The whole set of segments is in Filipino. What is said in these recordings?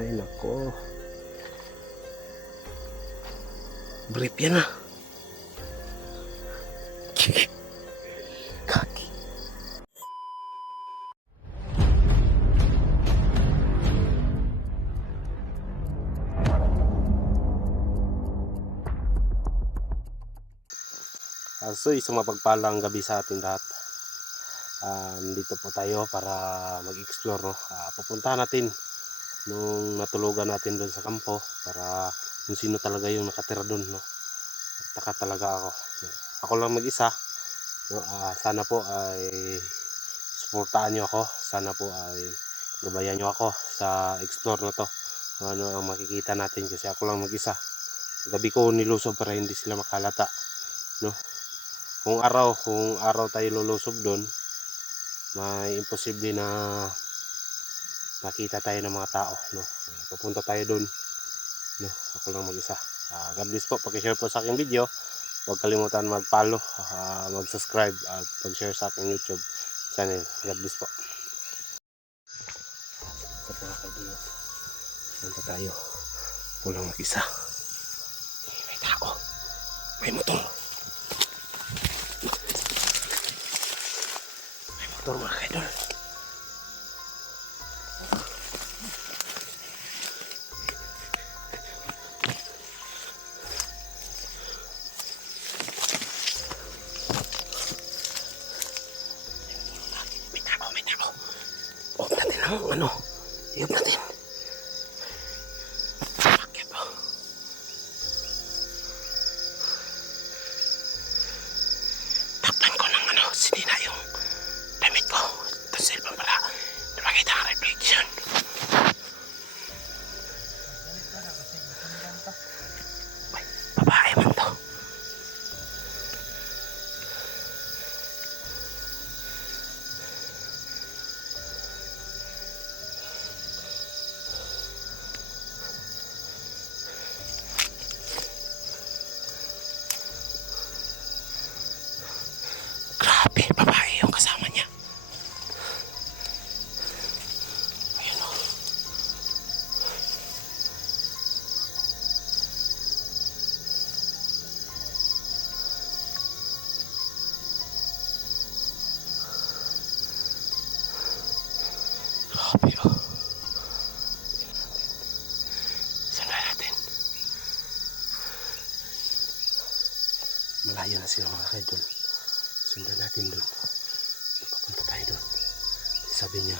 Ay nako. Brief yan ah. Kaki. So isang mapagpalang gabi sa ating lahat. Nandito po tayo para mag-explore, no? Pupuntahan natin nung natulugan natin doon sa kampo para kung sino talaga yung nakatira doon, no? Taka talaga ako. Ako lang mag-isa, no? Sana po ay suportahan nyo ako. Sana po ay gabayan nyo ako sa explore na to. Ano ang makikita natin kasi ako lang mag-isa. Gabi ko nilusob para hindi sila makalata, no? Kung araw tayo lulusob doon, may imposible na makita tayo ng mga tao, no? Pupunta tayo doon, no? Ako lang mag-isa. God bless po. Paki-share po sa aking video. Huwag kalimutan mag-follow, mag-subscribe at pag-share sa aking YouTube channel. God bless po. Sa mga kaibigan, punta tayo. Ako lang mag-isa. May tao. May motor. Motor mga kaidol. May tao. Huwag natin ang iyop natin. Bakit po? Takpan ko ng sinina yung damit ko. Ito cellphone pala. Napakita ang reflection. Ay, babae man to. Grabe, babae yung kasama niya. Ayan o. Grabe o. Sundan natin. Malayo na sila mga kaidol. Sundan natin doon. Papunta tayo doon. Sabi niya,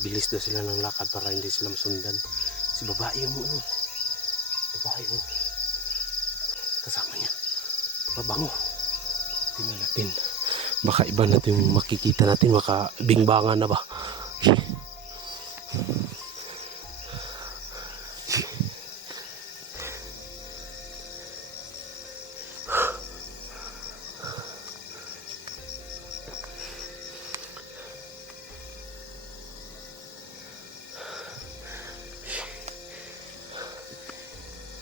bilis daw sila ng lakad para hindi sila masundan. Si babae yung babae yung kasama niya. Mabango. Tingnan natin. Baka iba natin makikita natin. Baka bingbangan na ba?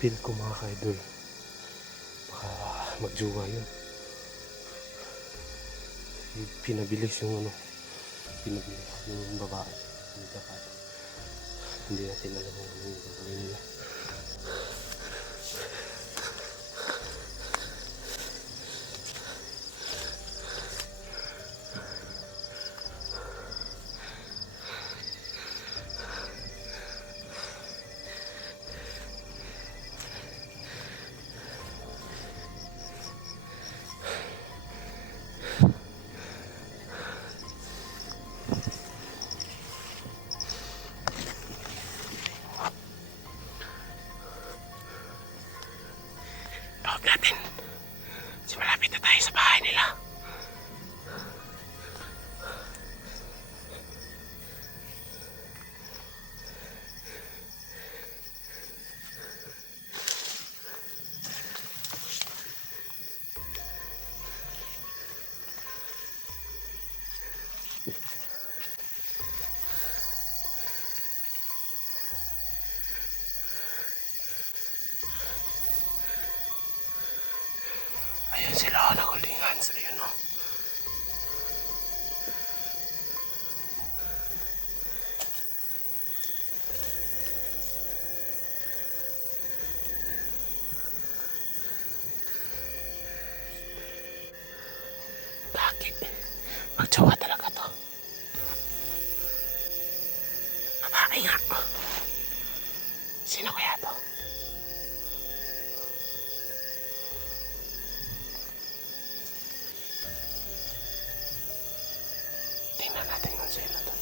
Feel ko mga kaidol, baka magjuwa yun. Pinabilis yung pinabilis yung babae. Hindi natin alam kung ano yung gagawin nila. Tawag natin. So malapit na tayo sa bahay nila. Ayun sila, nag-holding hands. Ayun o. Sino kaya to? Tingnan natin kung sino to.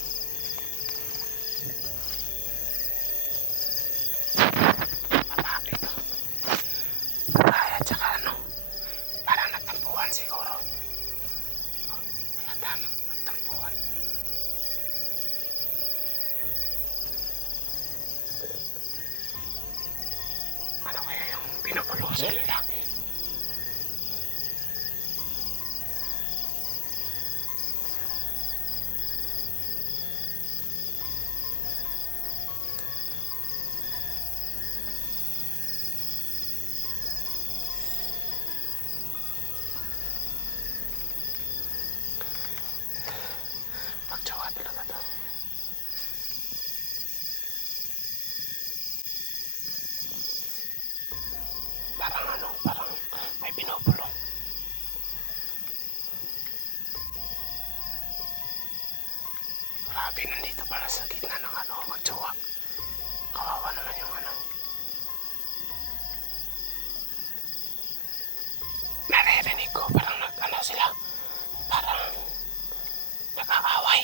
Babae to. Babae at saka ano, parang nagtampuhan siguro. Wala tama, nagtampuhan. Ano kaya yung pinapulong sa lalaki? Pagtsawa talaga to. Parang ano, parang may pinupulong. Grabe, nandito pala sa gitna ng ano, magtsawa. Kawawa naman yung ano. Naririnig ko, parang nag-ano sila. Parang nag-aaway.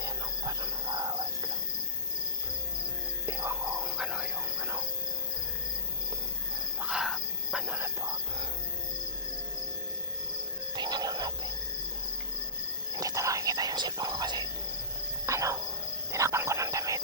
Ayan o, parang nag-aaway sila. Ewan ko kung ano yung ano. Baka ano na to. Tingnan lang natin. Hindi ito makikita yung cellphone ko kasi ano, tinakpan ko ng damit.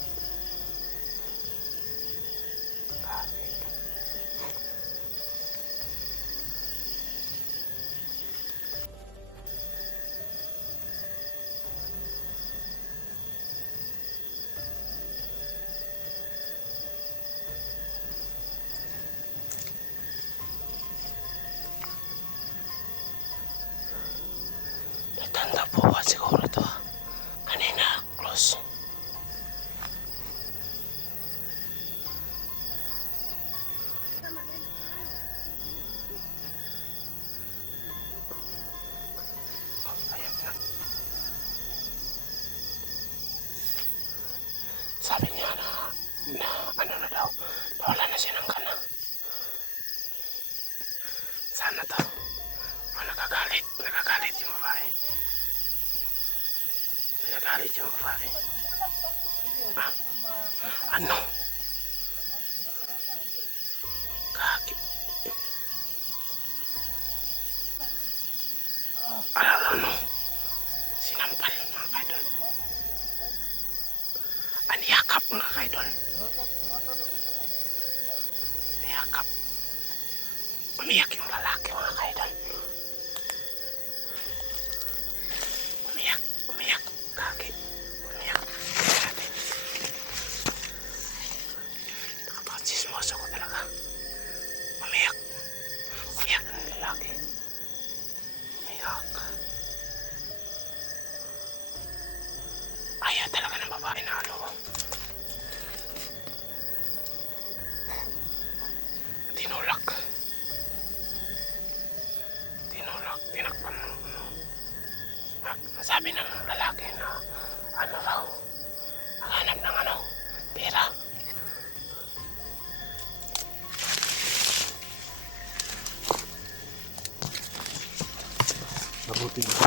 Nagtanda po siguro to. Kanina, close. Ayan na. Sabi niya na ano na daw, nawala na siya ng gana. Sana to. Nagagalit yung babae. Nagagalit yung babae. Ah, ano? Kaki. Ano? Sinampal mga kaidol. Aniyakap mga kaidol. Niyakap. Umiyak yung lalaki mga kaidol. Umiyak. Kaki. Umiyak. Natin. Nakapag-sismoso ko talaga. Umiyak ng lalaki. Umiyak. Ayaw talaga ng babae na ano. Tinulak. Tinakpan mo. Sabi ng lalaki na ano raw, hanap ng ano, pera. Mabuti ba?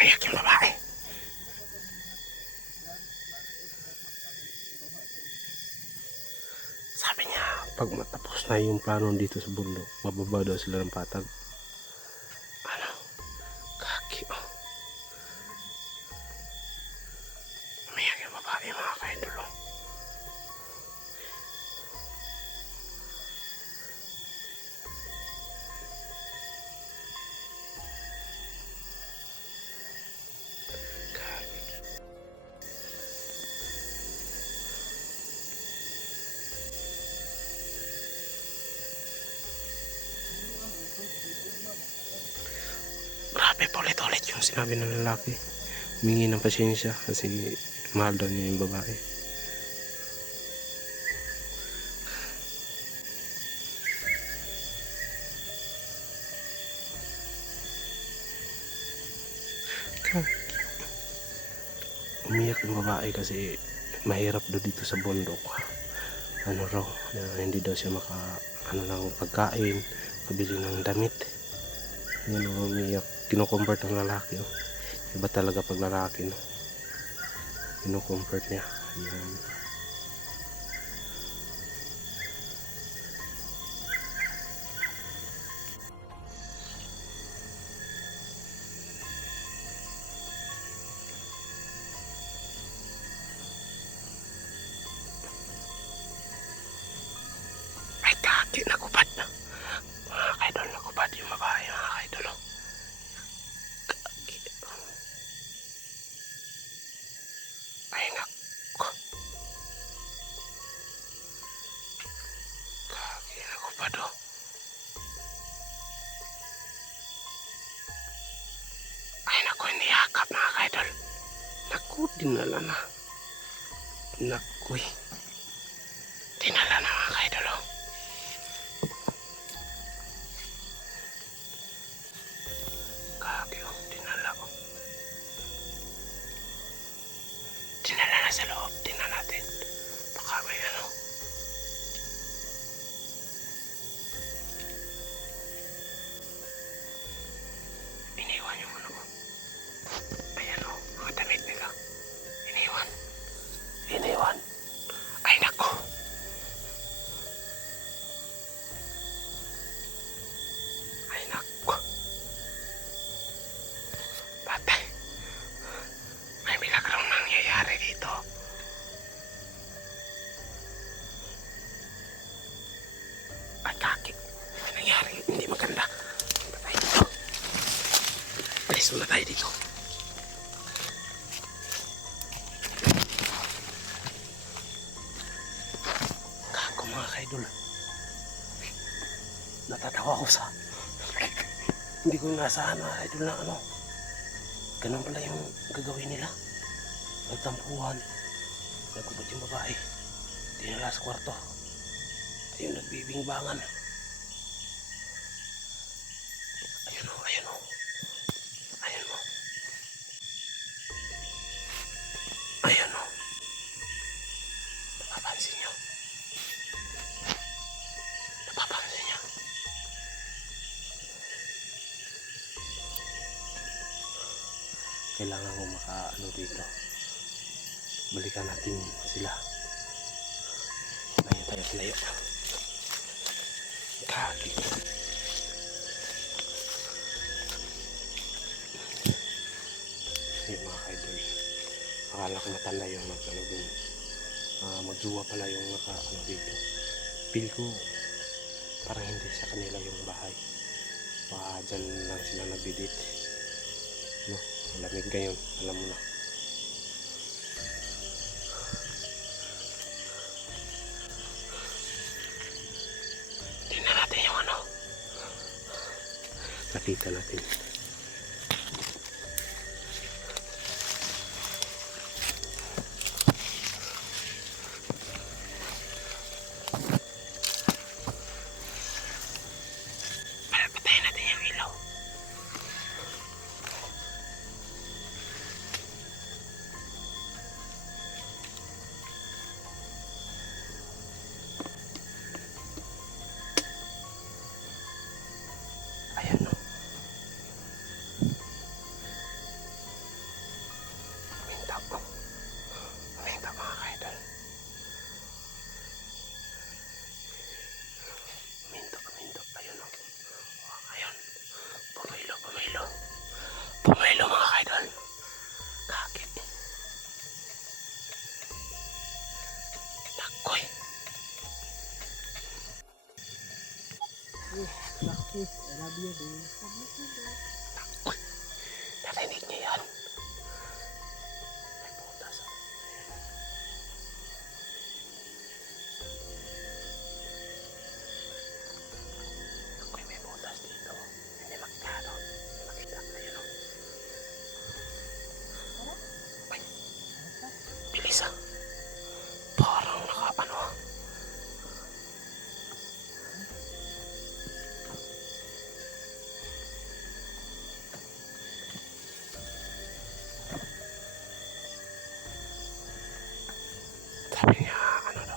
Umiyak yung babae. Sabi niya, pag matapos na yung plano dito sa bundok, mababa daw sila ng patag. Ano? Kaki, oh. Umiyak yung babae, mga ka-idol, oh. Grabe, paulit-ulit yung sinabi ng lalaki. Humingi ng pasensya kasi mahal daw niya yung babae. Umiyak yung babae kasi mahirap daw dito sa bundok. Ano raw, hindi daw siya ng pagkain, kabili ng damit. Yan o, umiyak. Kino-comfort ang lalaki, oh. Iba talaga pag lalaki, no? Kino-comfort niya. Yan. Ay, kaki, nakupad na. Mga kaidol, nakupad yung babae, mga kaidol, oh. Ay, nako. Kaki, nakupad, oh. Ay, nako, niyakap, mga kaidol. Naku, dinala na. Naku, dinala na, mga kaidol, oh. Kaki, oh, dinala, oh. Dinala na sa loob, tingnan natin. Baka may ano. Iniwan yung ano ko. Ayan o, mga damit nila. Iniwan. Iniwan. Ay nako. Ay nako. Patay. May milagrong nangyayari dito. Ay kaki. May nangyari. Hindi maganda. Patay dito. Alis muna tayo dito. Kako mga kaidol. Natatawa ko sa hindi ko nasahan mga kaidol na ano. Ganun pala yung gagawin nila. Nagtampuhan. Nagkubot yung babae. Dinala sa kwarto. Ayun, nagbibingbangan. Ayun o, ayun o. Ayun o. Ayun o. Napapansin nyo. Napapansin nyo. Kailangan ko makaano dito. Balikan natin sila. Layo tayo, layo. Kaki. Ayun mga kaidol. Akala ko matanda yung magjuwa pala yung naka-ano dito. Feel ko parang hindi sa kanila yung bahay. Baka dyan lang sila nagdidit. No, malamig ngayon. Alam mo na. Tingnan natin yung ano. Nakita natin. Patayin natin yung ilaw. Ayan o. Pumelo mga kaidol. Kaki. Nakoy. Sakit, I love you, babe. Nakoy. Narinig niyo yan? May butas. Nakoy, may butas dito. Hindi makita, no? Hindi makita. Ayun, no? Ay. Bilis, ah. Parang naka-ano, ah. Sabi niya, ano daw?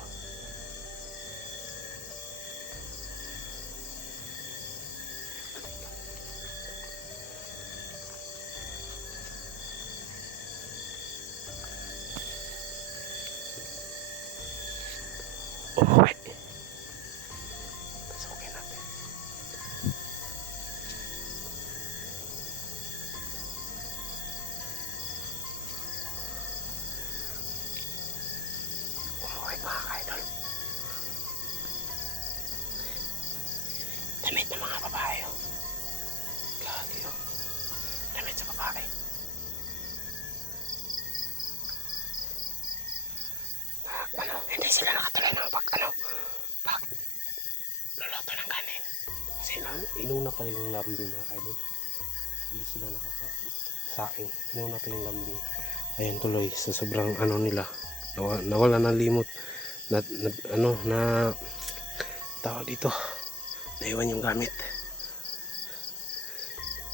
Umuwi. Pasukin natin. Umuwi mga kaidol. Damit ng mga babae, oh. Gagi, oh. Damit sa babae. Ano, hindi sila nakatuloy ng pag luluto ng kanin. Kasi inuna pa yung lambing mga kaidol. Hindi sila nakakasaing. Inuna pa yung lambing. Ayan tuloy, sa sobrang ano nila. Nawala ng limot. Na tawag dito. Naiwan yung gamit.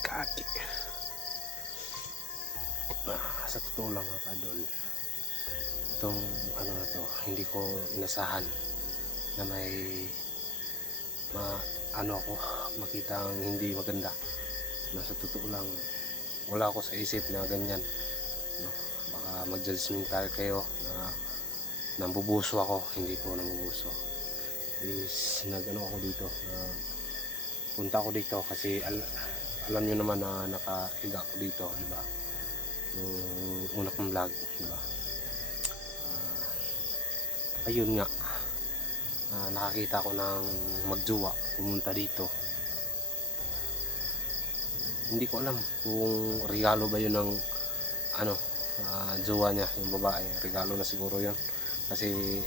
Kaki. Sa totoo lang mga kaidol. Itong ano na to, hindi ko inasahan na may makita ang hindi maganda. Sa totoo lang, wala ako sa isip na ganyan, no? Baka mag-judgmental kayo na nambubuso ako. Hindi ko nambubuso. Is nag-ano ako dito, punta ako dito kasi alam nyo naman na nakahiga ako dito, di ba? Yung una kong vlog, di ba? Ayun nga, nakakita ko ng magjowa pumunta dito. Hindi ko alam kung regalo ba yun ng jowa niya, yung babae. Regalo na siguro yun kasi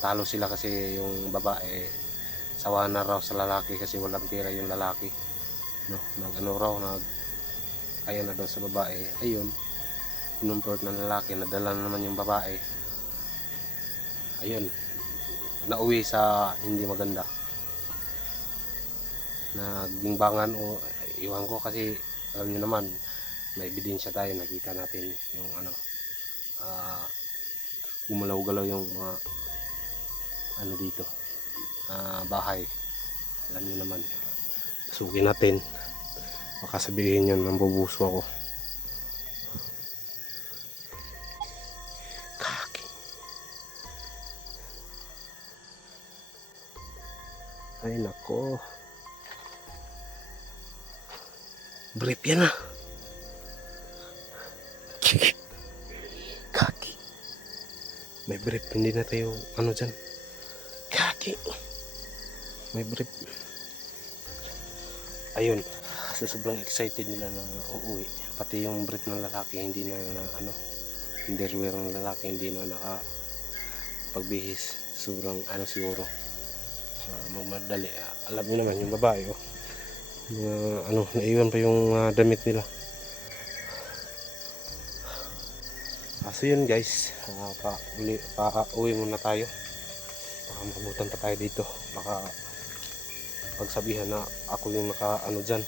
talo sila kasi yung babae sawa na raw sa lalaki kasi walang pera yung lalaki, no? Ayan na daw sa babae. Ayun, inumport ng lalaki, nadala na naman yung babae. Ayun, nauwi sa hindi maganda. Nagbingbangan o iwan ko kasi alam niyo naman, may ebidensya tayo, nakita natin yung gumalaw-galaw yung mga dito, bahay. Alam niyo naman, pasukin natin, baka sabihin yun nambubuso ako. Ay nako, brief yan, ah. Kaki, may brief, hindi na tayo dyan. Kaki, may brief. Ayun, so sobrang excited nila na uuwi. Pati yung brief ng lalaki hindi na underwear ng lalaki hindi na nakapagbihis. Sobrang siguro magmadali. Alam niyo naman yung babae, oh. Naiwan pa yung damit nila. So yun guys, uwi muna tayo. Baka mabutan pa tayo dito. Baka pagsabihan na ako yung dyan.